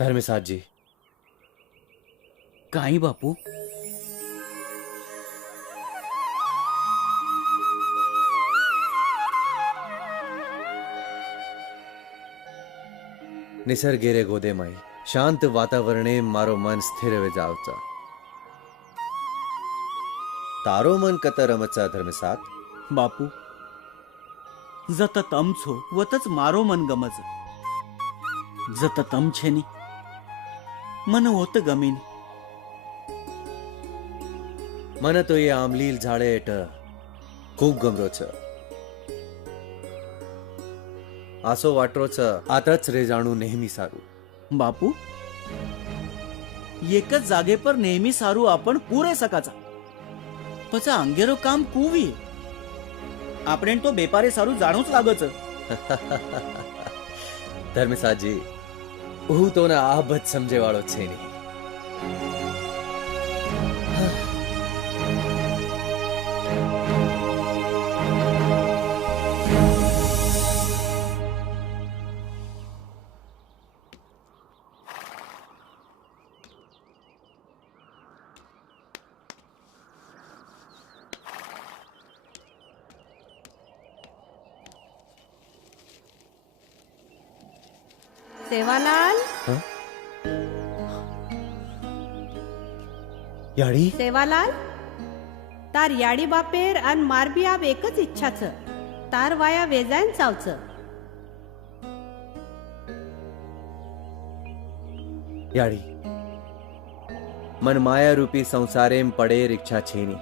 धर्मसाद जी. काही बापू. निसर्गे रे गोदेमाई शांत वातावरणे मारो मन स्थिर वेजावचा. तारो मन कत रमचा धर्मसात. बापू जत तम छो वतच मारो मन गमज. जत तम छेनी मन होत गमीनी. मन तो ये आमलील झाडे एट खूप गमरो छ. आसो वाटरो छ आताच रे जाणू नेहमी सारू. बापू एकच जागे पर नेहमी सारू आपण पुरे सकाचा. पचा अंगेरो काम कुवी आपण तो बेपारे सारू जाणूच लागच. धर्मसाद जी હું તો ના આ બધ સમજે વાળો છે નહીં. सेवालाल. याडी सेवालाल तार याडी बापेर अन मारबी आब एकच इच्छा छ. तार वाया वेजायन चावच. याडी मन माया रूपी संसारेम पडेर इच्छा छेनी.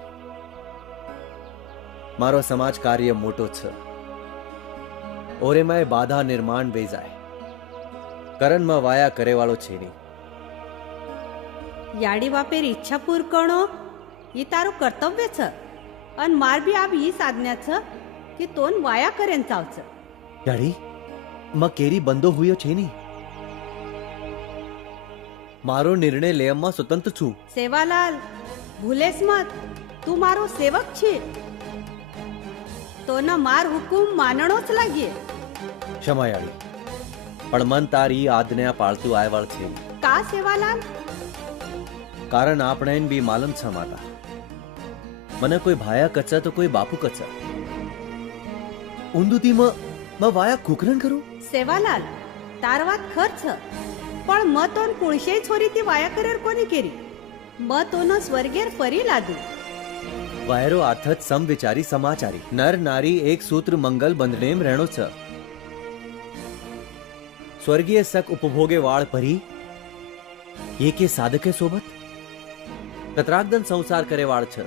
मारो समाज कार्य मोटो छ. ओरे माय बाधा निर्माण बेजाय करण में वाया करे वाळो छेनी. याडी बापेर इच्छा पूर करणो ही तारू कर्तव्य छ. अन मारबी आब ही साधन्या छ की तोन वाया करेन चावच. याडी मग केरी बंदो हुयो छेनी. मारो निर्णय लेयम स्वतंत्र छू. सेवालाल भूलेस मत. तू मारो सेवक छे. तो न मार हुकुम मानणोच लागे. क्षमा याडी पण मन तारी आज्ञा पाळतू आयवाळ छे. का सेवालाल. कारण आपणे बी मालूम छ माता. મને કોઈ ભાયા કચ્ચા તો કોઈ બાપુ કચ્ચા. ઊંધુથી મ વાયા કુકરણ કરું. सेवालाल तार વાત ખર छ. पण मतोन कुणशेय छोरी ती वाया करेर कोणी केरी. मतोन स्वर्गेर फरी लादू. વાયરો અર્થ જ સમવિચારી સમાચારી. નર નારી એક સૂત્ર મંગલ બંધનેમ રહેણો छ. स्वर्गीय सक उपभोगे वाळ परी ये के साधके सोबत कतरागदन संसार करे वाळ छ.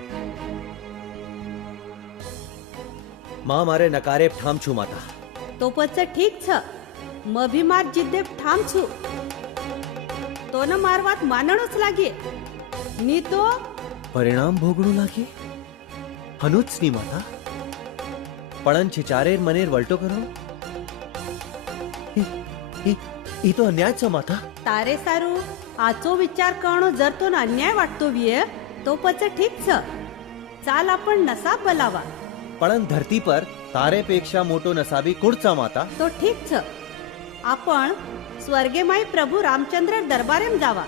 मां मारे नकारे ठाम छू माता. तो पच ठीक छ. म भी मार जिद्दे ठाम छु. तो न मार વાત માનણોच લાગે. ની તો परिणाम भोगणू लागे. हनुच नी माता. पळन छिचारेर मनेर वलटो करो. ई तो अन्याय छ माता. તારે સારું આચો વિચાર કરણો જર તો અન્યાય વાટતો વિયે તો પચ ઠીક छ. ચાલ आपण નસા બલાવા. पण धरती पर तारेपेक्षा मोठो नसाबी कुडचा माता. तो ठीक छ. आपण स्वर्गेमाई प्रभू रामचंद्र दरबारेम जावा.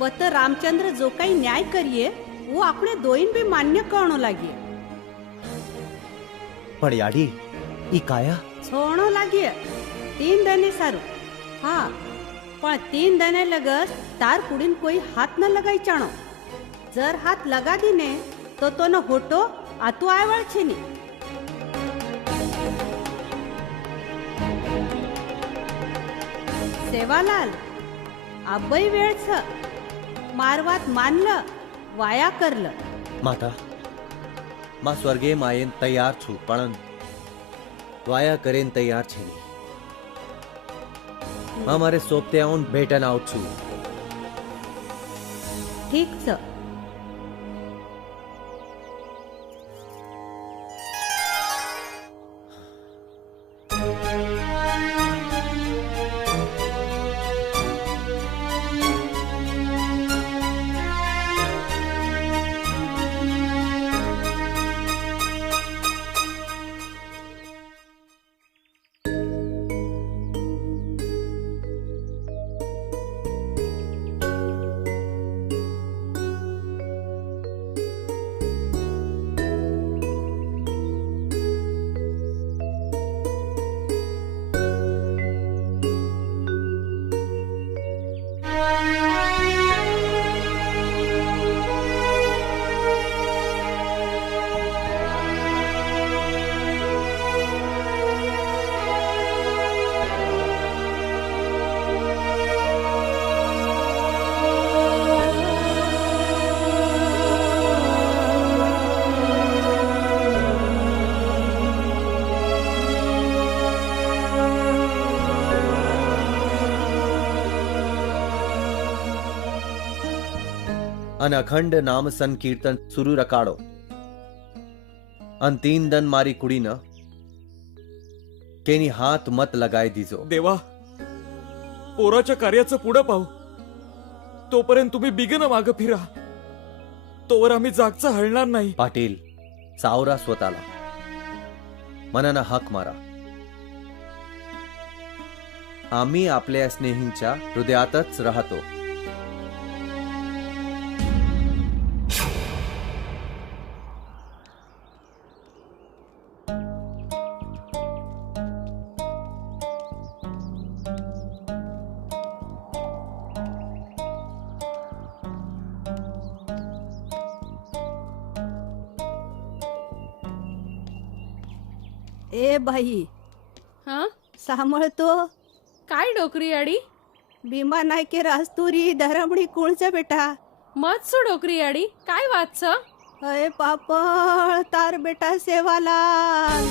व तर रामचंद्र जो काही न्याय करिये वो આપણે दोईन बी मान्य करणो लागिये. पण याडी ई काया છોણો લાગીએ. 3 દને સારું. હા પણ 3 દને લગસ તાર કુડીન કોઈ હાથ ન લગાઈ ચાણો. જર હાથ લગા દીને તો તોનો હોટો આતું આયવળ છે ની. सेवालाल आबई वेळ छ. मारवात मानलं वाया करलं. माता मा स्वर्गे मायेन तयार छू. पण वाया करेन तयार छे नहीं. मां मारे सोपते आऊन भेटन आउट छू. ठीक छ. અને અખંડ નામ સંકીર્તન સુરુ રકાડો અને 3 દન મારી કુડીને કેની हात मत लगाय दीजो. देवा पोराच्या कार्याचं पुढं पाहू तोपर्यंत तुम्ही बिगन मागं फिरा तोवर आम्ही जागचा हलणार नाही. पाटील सावरा स्वतःला मनानं हाक मारा. आम्ही आपल्या स्नेहींच्या हृदयातच राहतो. ए बाई हा सांभाळतो काय डोकरी आडी भीमा नायके रास्तुरी धरमडी कुळचे बेटा. मत सु डोकरी आडी काय वाचच अय पापळ तार बेटा सेवालाल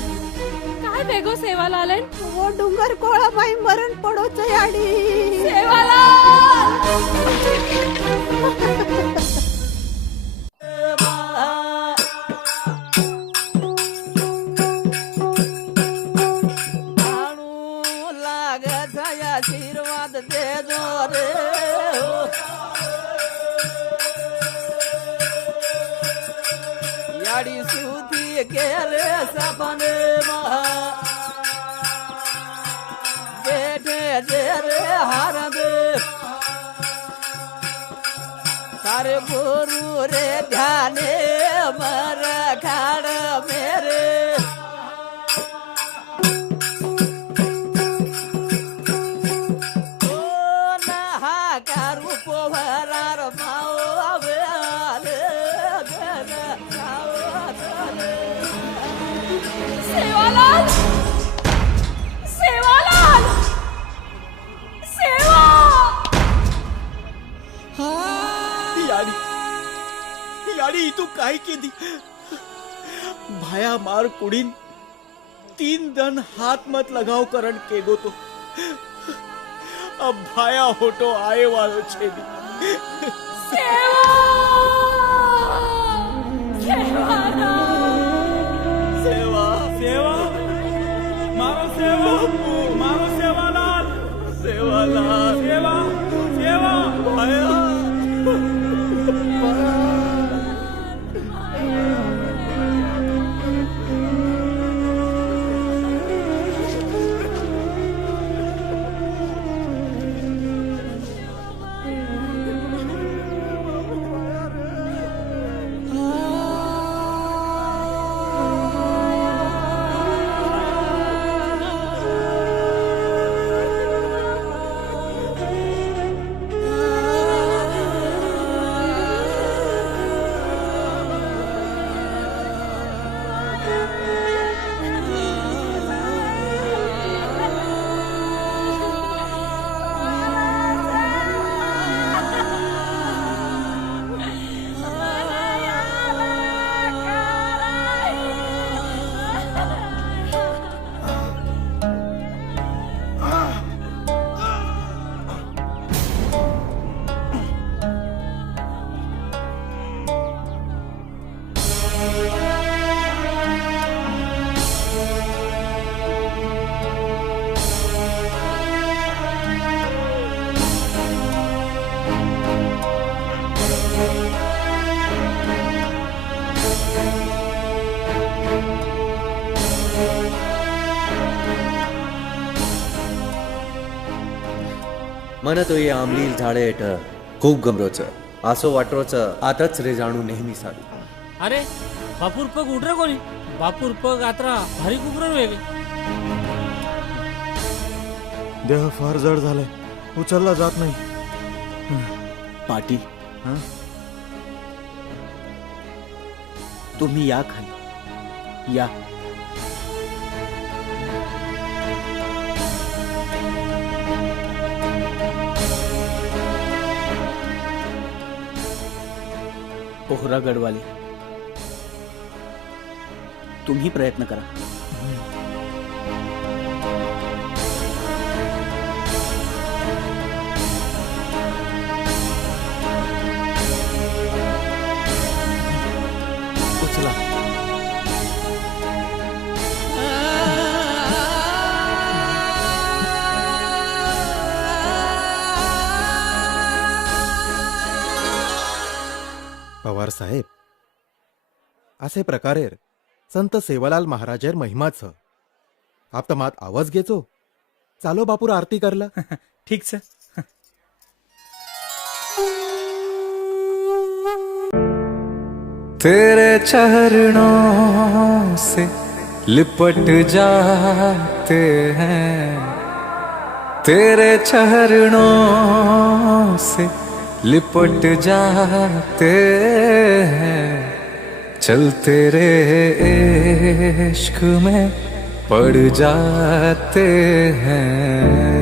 काय बेगो सेवाला आले वो डुंगर कोळा बाई मरण पडोच याडी सेवाला आशीर्वाद दे जो रे याडी सुधी गेले सपने बेटे जे रे हार दे सारे गुरु रे ध्याने मर खाड़ मेरे सेवालाल सेवालाल सेवा याडी तू काय केली भाया मार कुडीन 3 दन हात मत लगाव करण केगो तो अब भाया होटो आए वालो छेदी सेवा सेवालाल सेवा सेवा मारो सेवा मारो सेवालाल सेवालाल सेवा सेवा भाया મને તો એ આંબલીલ ઝાડે હેઠ ખૂબ ગમરો છે. આસો વાટરો છે આતच रे जाणू नेहमी साडी. अरे बापूर पग उठर कोणी बापूर पग आत्रा भारी कुकरण वेगळे देह फार जड झालाय उचलला जात नाही. पाटील हा? तुम्ही या खाली या. पोहरा गडवाले तुम्ही प्रयत्न करा. पवार साहेब असे प्रकारेर संत सेवालाल महाराजेर महिमाचं आप मात आवाज घेचो चालो बापूर आरती करला. ठीक से तेरे चरणों से लिपट जाते हैं, तेरे चरणों से लिपट जाते हैं, चल तेरे इश्क में पड़ जाते हैं.